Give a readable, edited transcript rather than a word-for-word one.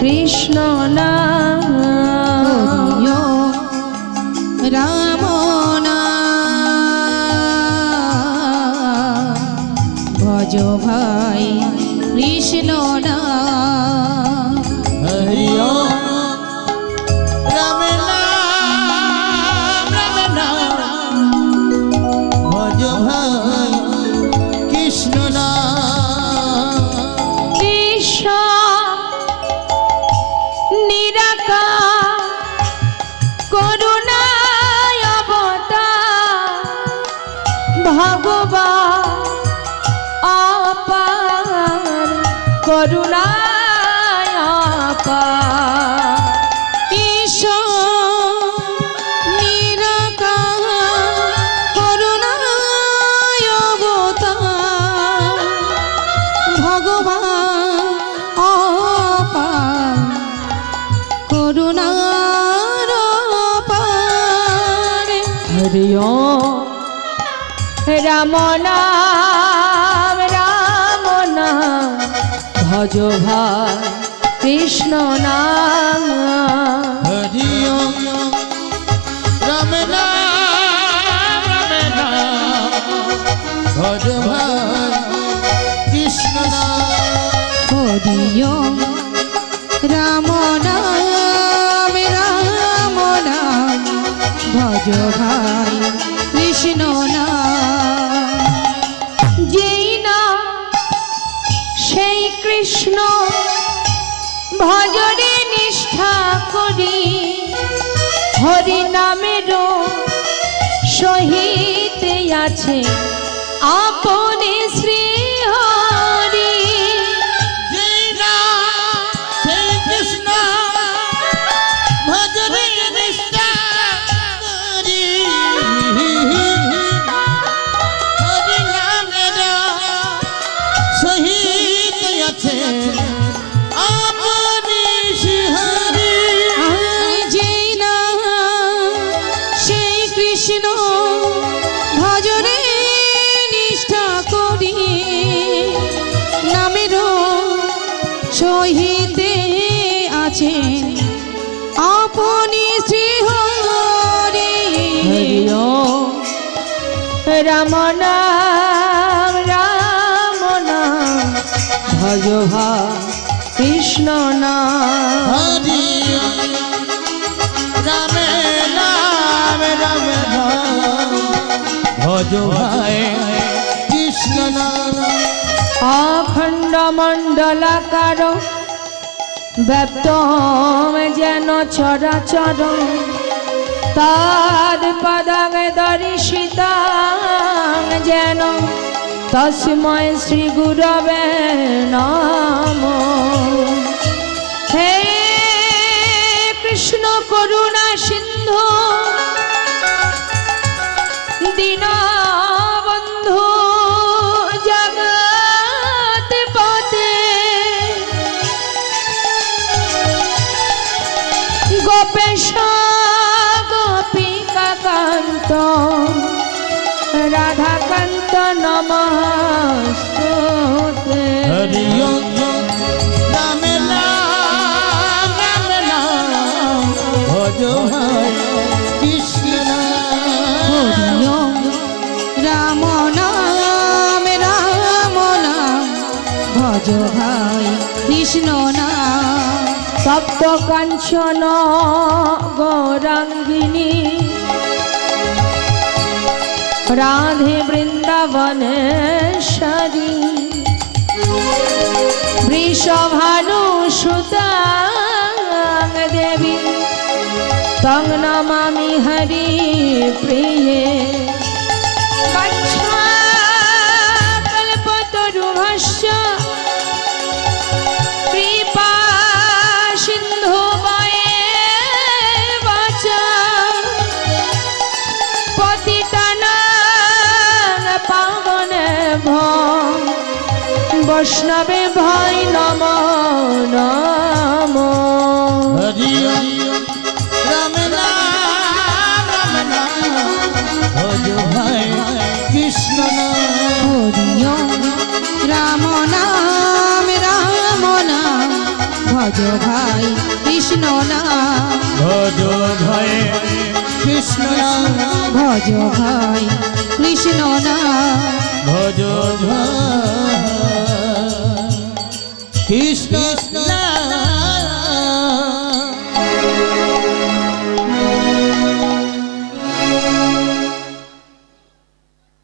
কৃষ্ণ নাম রাম নাম ভজ ভাই কৃষ্ণ নাম হরি রাম নাম রাম নাম ভজ ভাই কৃষ্ণ নাম নিরাকার করুণায় অবতার ভগবান অপার করুণায় অপার ঈশ্বর নিরাকার করুণায় অবতার ভগবান অপার করুণার অপার হরি রাম নাম রাম নাম ভজ ভাই কৃষ্ণ নাম হরি রাম নাম রাম নাম ভজ ভাই কৃষ্ণ নাম হরি রাম নাম রাম নাম ভজ ভাই কৃষ্ণ নাম যেই না সেই কৃষ্ণ ভজরে নিষ্ঠা করি হরি নামেরও সহিত আছে আপনি শ্রী হরি যেই নাম সেই কৃষ্ণ ভজরে নিষ্ঠা করি হরি নামের সহিত আছে আপনি শ্রী হরি যেই না সেই কৃষ্ণ ভজরে নিষ্ঠা করি নামেরও সহিতে আছে আপনি শ্রী হরি রাম নাম রাম নাম ভজ ভাই কৃষ্ণ নাম হরি রাম রাম রাম রাম ভজ ভাই কৃষ্ণ নাম অখণ্ড মণ্ডলাকার ব্যপ্তম যেন চরাচর তাদ পদং দর্শিতাং যেন তস্মৈ শ্রী গুরবে নমঃ হে কৃষ্ণ করুণা সিন্ধু দীনবন্ধু জগৎপতে গোপেশ গোপিকাকান্ত রাধাকান্ত নমস্তুতে হরি রাম নাম রাম নাম ভজ ভাই কৃষ্ণ নাম রাম নাম রাম নাম ভজ ভাই কৃষ্ণ নাম সপ্ত কাঞ্চন গৌরাঙ্গিনী রাধে বৃন্দাবনেশ্বরী বৃষভানুসুতাং দেবী তং নমামি হরি প্রিয়ে কল্পতরুভস্য কৃপা সিন্ধু বৈষ্ণবে ভাই নম নম হরি রাম নাম ভজ ভাই কৃষ্ণ নাম হরি রাম নাম রাম নাম ভজ ভাই কৃষ্ণ নাম ভজ ভাই কৃষ্ণ নাম ভজ ভাই কৃষ্ণ নাম ভজ ভাই কৃষ্ণ নাম